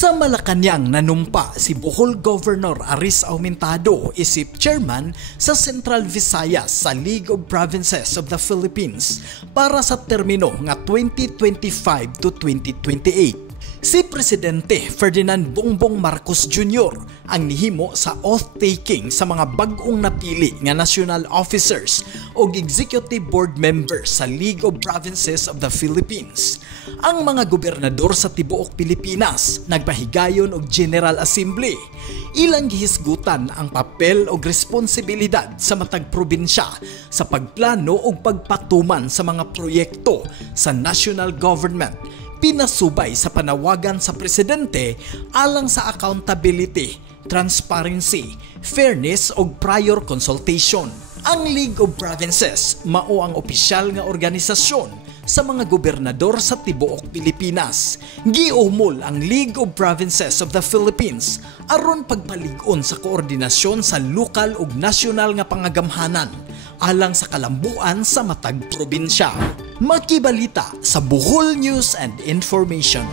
Sa Malacañang nanumpa si Bohol Governor Aris Aumentado isip chairman sa Central Visayas sa League of Provinces of the Philippines para sa termino nga 2025 to 2028. Si Presidente Ferdinand Bongbong Marcos Jr. ang nihimo sa oath-taking sa mga bag-ong napili nga national officers o executive board members sa League of Provinces of the Philippines. Ang mga gobernador sa tibuok Pilipinas nagpahigayon og General Assembly. Ilang gihisgutan ang papel o responsibilidad sa matag probinsya sa pagplano o pagpatuman sa mga proyekto sa national government. Pinasubay sa panawagan sa presidente alang sa accountability, transparency, fairness o prior consultation. Ang League of Provinces mao ang opisyal nga organisasyon sa mga gobernador sa tibuok Pilipinas. Giumol ang League of Provinces of the Philippines aron pagpalig-on sa koordinasyon sa lokal ug nasyonal nga pangagamhanan alang sa kalambuan sa matag probinsya. Makibalita sa Bohol News and Information.